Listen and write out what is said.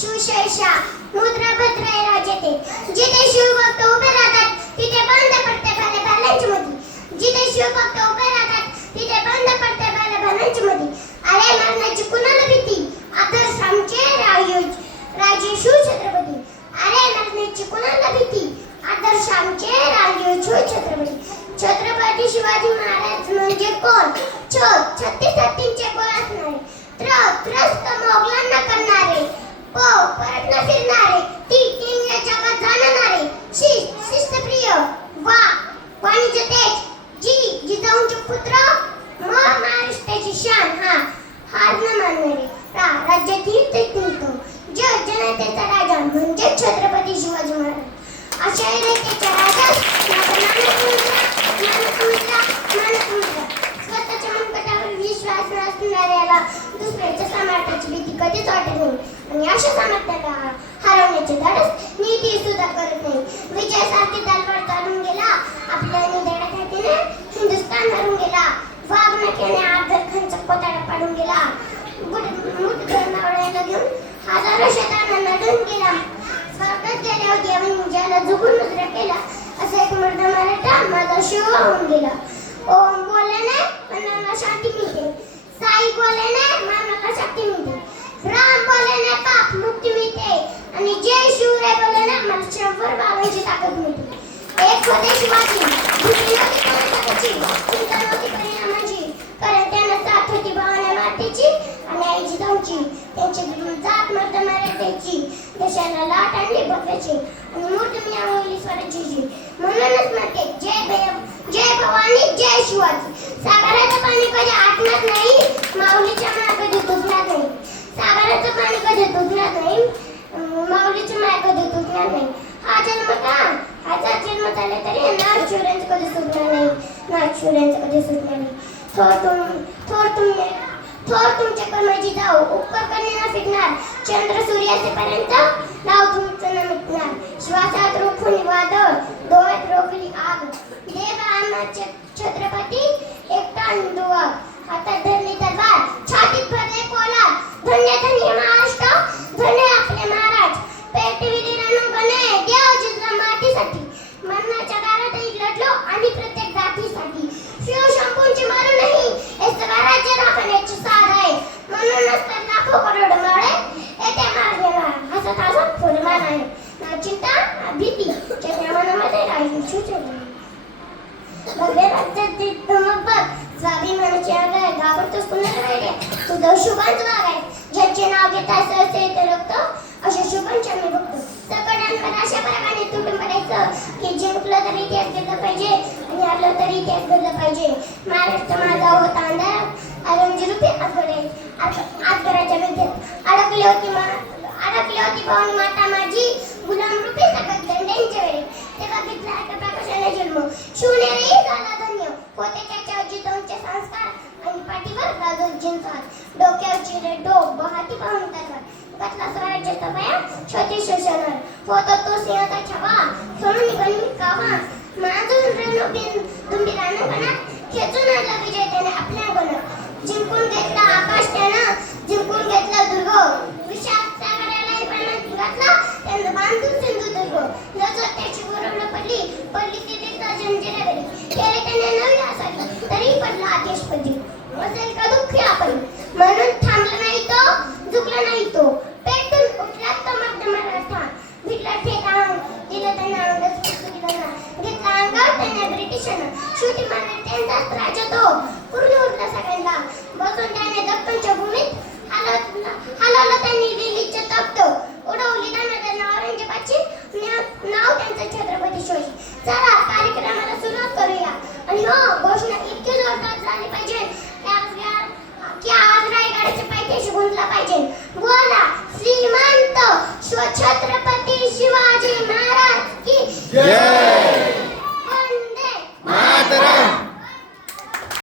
सुशेषा मुद्रा भद्राय राजते जिथे शिवभक्त उभे राहतात तिथे बंद पडते भले भाल्यांची मध्ये जिथे शिवभक्त उभे राहतात तिथे बंद पडते मध्ये अरे मरणाची कुणाला भीती? आदर्श आमचे राजे राजे शिवछत्रपती अरे मरणाची कुणाला भीती? आदर्श आमचे राजे शिवछत्रपती छत्रपती शिवाजी महाराज म्हणजे कोण? छोट छत्तीस हत्तींचे गोळ असणारे? त्र त्रस्त मोगलांना करणारे. प परत न फिरणारे. ती तीन या जगात जाणणारे शिस्त शिस्तप्रिय. वा वाणिज्य तेज. जी जिजाऊंचे पुत्र महाराष्ट्राची शान हा. हार न मानणारे. रा राज्यातील ते तीर्थ जे जनतेचा राजा म्हणजे छत्रपती शिवाजी महाराज. अशा रीतीच्या राजा स्वतःच्या विश्वास नसणाऱ्याला दुसऱ्याच्या सामर्थ्याची भीती कधीच वाटत नाही. आणि अशा सामर्थ्याला हरवण्याचे धाडस नीती सुद्धा करत नाही. विजयासारखी तलवार चालून गेला. आपल्या निधड्या हिंदुस्थान हरून गेला. वाघ नक्याने पाडून गेला. मृतदेहाला घेऊन हजारो शेतांना नडून गेला. स्वर्गात गेल्यावर देवाने ज्याला झुकून मुद्रा केला असा एक मर्द मराठा माझा शिव होऊन गेला. ओम बोलल्याने मनाला शांती मिळते. साई बोलल्याने मनाला शक्ती मिळते. राम बोलल्याने पाप मुक्ती मिळते. आणि जय शिवराय बोलल्याने मला शंभर बाबांची ताकद मिळते. एक होते शिवाजी दुसरी होती कोणाची चिंता नव्हती परिणामाची कारण त्यांना साथ होती भावना मातेची आणि आईची जाऊची त्यांची जात मर्द मराठ्याची देशाला लाट आणली बघायची. आणि मूर्ती मी आवडली स्वराज्याची म्हणूनच म्हणते जय भैरव जय भवानी जय शिवाजी. सागराचं पाणी कधी आटणार नाही माऊलीच्या माया कधी तुटणार नाही. सागराचं पाणी कधी तुटणार नाही अं, माऊलीची माया कधी तुटणार नाही. हा जन्म का? हाचा जन्म झाला तरी नाथ शिवरायांचं कधी सुटणार नाही नाथ शिवरायांचं कधी सुटणार नाही. थोर तुम थोर तुम्ही थोर तुमच्या कर्माची जाऊ. उपकार करणे फिरणार. चंद्र सूर्यासेपर्यंत नाव तुमचं न मिटणार श्वासात रोखून वादळ डोळ्यात रोखली आग. देव अन्नाचे छत्रपती एकटा दुवा हातात धरली तलवार छातीत भरले कोला धन्य धन्य महाराष्ट्र. धन्य आपले महाराज. पेटविली रणंगणे देव जिंकला मातीसाठी. मरणाच्या ना चिंता भीती ज्याच्या मनामध्ये राहील सुचवली भव्य राज्यात धमक बघ स्वाभिमानाची आग आहे घाबरतोस कुणाला राहिले. तुझं शुभांच वाघ आहे ज्याचे नाव घेता सहसे ते रक्त अशा शुभांच्या मी बघतो सकडांवर अशा प्रकारे तुटून पडायचं की जिंकलं तरी इतिहास घेतलं पाहिजे आणि हरलं तरी इतिहास घडलं पाहिजे. महाराष्ट्र माझा होता अंधारात. अरंजी रुपये आजगडे आजगराच्या भिंतीत. अडकली होती मा अडकली होती भाऊनी माता माझी. गुलाम रूपी सकत गंड्यांच्या वेळी तेव्हा घेतला एका प्रकाशाने जन्म. शिवनेरी झाला धन्य. होते त्याच्या दोनचे संस्कार आणि पाठीवर दादोजींचा हात डोक्यावरची रे डोक बहाती पाहून तलवार घातला स्वराज्य पाया छोटे शोषणार होतो तो सिंहाचा छवा सोडून निघाली कावा माझून रणबिन दुंबी रानपणात खेचून आणला विजय त्याने आपल्या गणात जिंकून घेतला आकाश त्यानं जिंकून घेतला दुर्ग विशाल सागराला पाण्यात घातला त्यानं बांधून सिंधुदुर्ग नजर त्याची बरोबर पडली पडली ती देखता जंजिरा गेली केले त्याने नवी आसाली तरी पडला आदेशपदी असेल का दुःखी आपण म्हणून थांबला नाही तो झुकला नाही तो पेटून उठला तो मध्य मराठा भिडला ठेकाण दिलं त्यांना अंगच दिलं घेतला अंगावर त्याने ब्रिटिशांना शेवटी मारले त्यांचाच राजा तो पूर्ण उरला सगळ्यांना बसून त्याने दख्खनच्या भूमीत हलवलं त्यांनी दिल्लीचे तप्त उडवली त्यांना त्यांना औरंगजेबाची नाव त्यांचं छत्रपती शिवाजी चला कार्यक्रमाला सुरुवात करूया आणि हो घोषणा इतकी जोरदार झाली पाहिजे की आज या- रायगडाच्या पायथ्याशी गुंतला पाहिजे बोला श्रीमंत शिव छत्रपती शिवाजी महाराज की जय